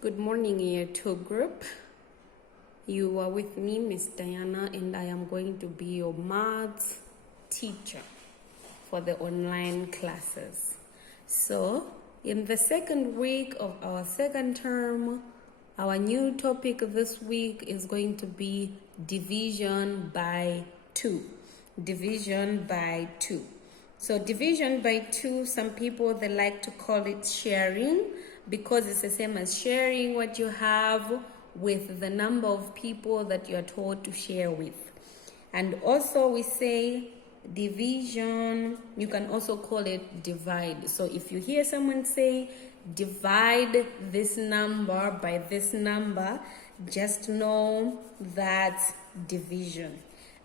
Good morning, Year 2 group. You are with me, Miss Diana, and I am going to be your maths teacher for the online classes. So, in the second week of our second term, our new topic this week is going to be division by 2. Division by 2. So division by 2, some people, they like to call it sharing because it's the same as sharing what you have with the number of people that you are told to share with. And also we say division, you can also call it divide. So if you hear someone say divide this number by this number, just know that's division.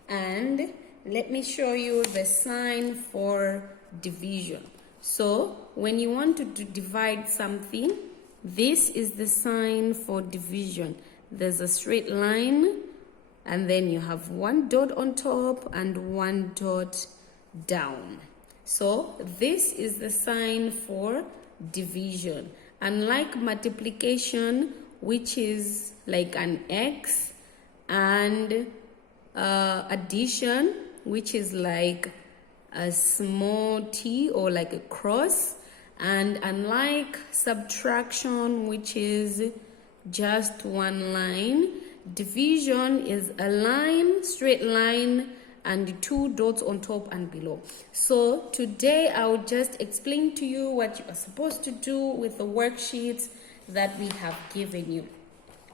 And let me show you the sign for division. So when you want to divide something, this is the sign for division. There's a straight line, and then you have one dot on top and one dot down. So this is the sign for division. Unlike multiplication, which is like an X, and addition, which is like a small t or like a cross, and unlike subtraction, which is just one line, division is a line, straight line, and two dots on top and below. So today I will just explain to you what you are supposed to do with the worksheets that we have given you.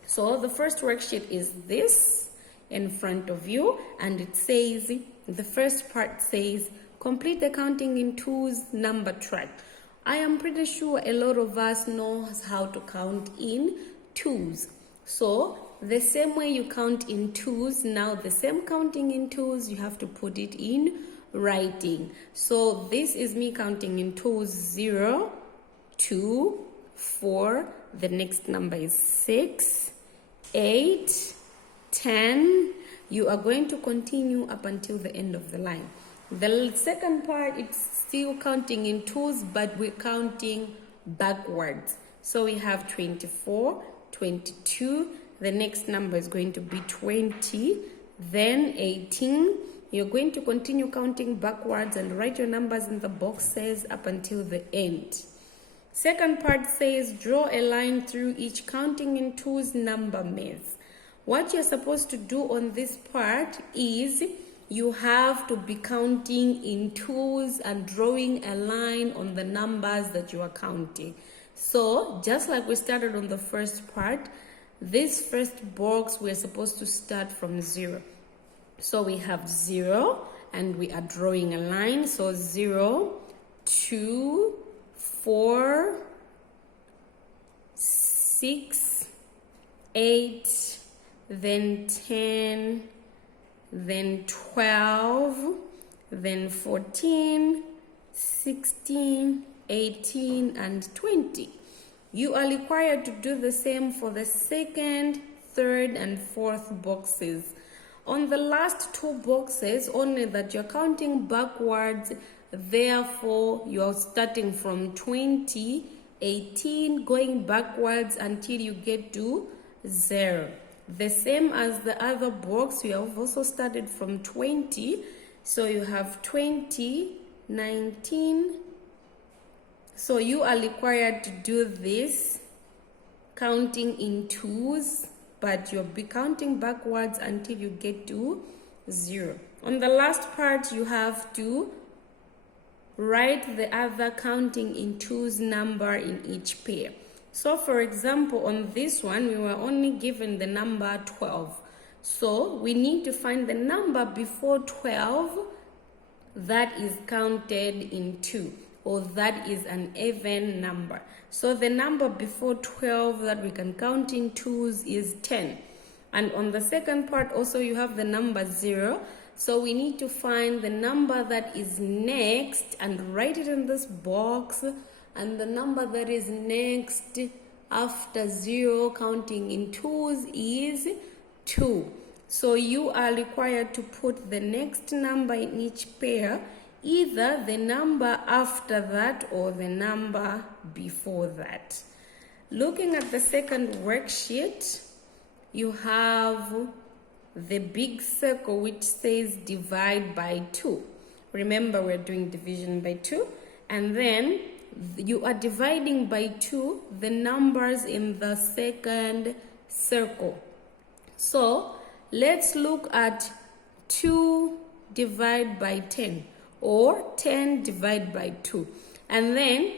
So the first worksheet is this in front of you, and it says, the first part says, complete the counting in twos number track. I am pretty sure a lot of us knows how to count in twos. So the same way you count in twos, now the same counting in twos, you have to put it in writing. So this is me counting in twos: 0, 2, 4, the next number is 6, 8, 10. You are going to continue up until the end of the line. The second part, it's still counting in twos, but we're counting backwards. So we have 24, 22. The next number is going to be 20, then 18. You're going to continue counting backwards and write your numbers in the boxes up until the end. Second part says, draw a line through each counting in twos number maze. What you're supposed to do on this part is you have to be counting in twos and drawing a line on the numbers that you are counting. So just like we started on the first part, this first box we're supposed to start from 0. So we have 0 and we are drawing a line. So 0, 2, 4, 6, 8, then 10, then 12, then 14, 16, 18, and 20. You are required to do the same for the second, third, and fourth boxes. On the last two boxes, only that you're counting backwards, therefore you're starting from 20, 18, going backwards until you get to 0. The same as the other box, we have also started from 20. So you have 20, 19. So you are required to do this, counting in twos, but you'll be counting backwards until you get to 0. On the last part, you have to write the other counting in twos number in each pair. So for example, on this one, we were only given the number 12. So we need to find the number before 12 that is counted in 2, or that is an even number. So the number before 12 that we can count in twos is 10. And on the second part also you have the number 0. So we need to find the number that is next and write it in this box. And the number that is next after 0 counting in twos is 2. So you are required to put the next number in each pair, either the number after that or the number before that. Looking at the second worksheet, you have the big circle which says divide by 2. Remember, we're doing division by 2. And then you are dividing by 2 the numbers in the second circle. So let's look at 2 divided by 10, or 10 divided by 2. And then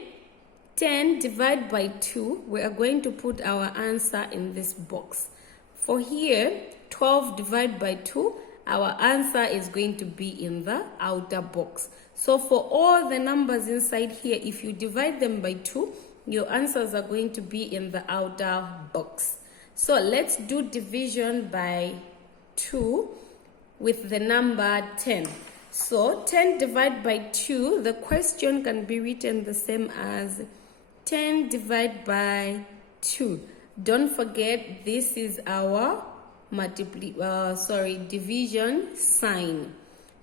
10 divided by 2, we are going to put our answer in this box. For here, 12 divided by 2, our answer is going to be in the outer box. So for all the numbers inside here, if you divide them by 2, your answers are going to be in the outer box. So let's do division by 2 with the number 10. So 10 divided by 2, the question can be written the same as 10 divided by 2. Don't forget, this is our division sign.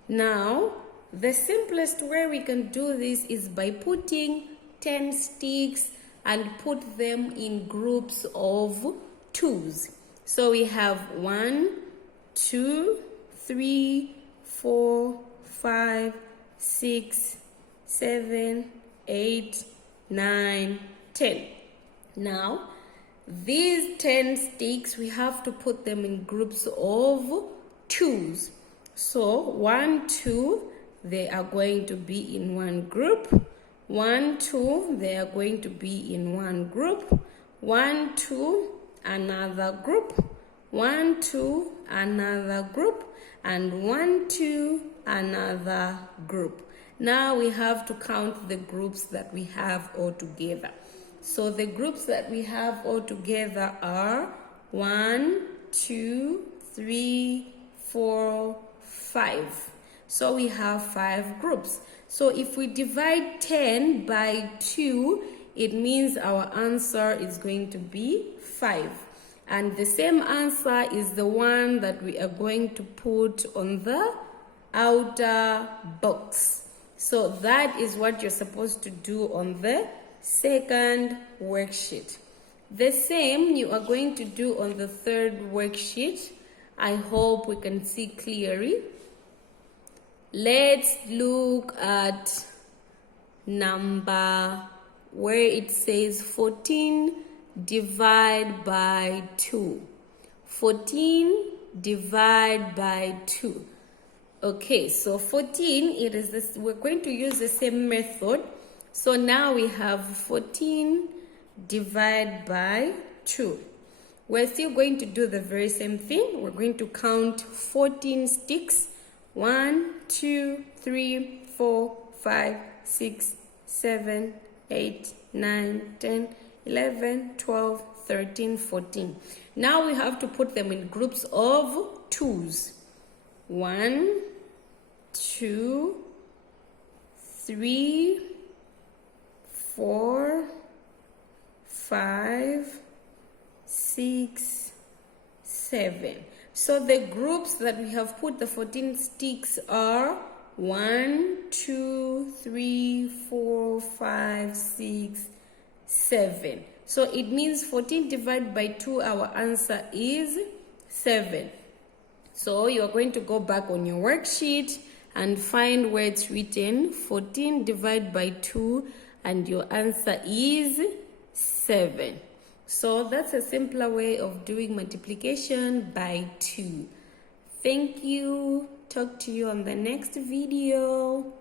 Now, the simplest way we can do this is by putting 10 sticks and put them in groups of 2s. So we have 1, 2, 3, 4, 5, 6, 7, 8, 9, 10. Now, these 10 sticks, we have to put them in groups of 2s. So 1, 2, they are going to be in one group. 1, 2, they are going to be in one group. 1, 2, another group. 1, 2, another group. And 1, 2, another group. Now we have to count the groups that we have all together. So the groups that we have all together are 1, 2, 3, 4, 5. So we have 5 groups. So if we divide 10 by 2, it means our answer is going to be 5. And the same answer is the one that we are going to put on the outer box. So that is what you're supposed to do on the second worksheet. The same you are going to do on the third worksheet. I hope we can see clearly. Let's look at number where it says 14 divide by 2. 14 divide by 2. Okay, so 14, it is this, we're going to use the same method. So now we have 14 divided by 2. We're still going to do the very same thing. We're going to count 14 sticks. 1, 2, 3, 4, 5, 6, 7, 8, 9, 10, 11, 12, 13, 14. Now we have to put them in groups of 2s. 1, 2, 3, 4, 5, 6, 7. So the groups that we have put the 14 sticks are 1, 2, 3, 4, 5, 6, 7. So it means 14 divided by 2, our answer is 7. So you're going to go back on your worksheet and find where it's written 14 divided by 2, and your answer is 7. So that's a simpler way of doing multiplication by 2. Thank you. Talk to you on the next video.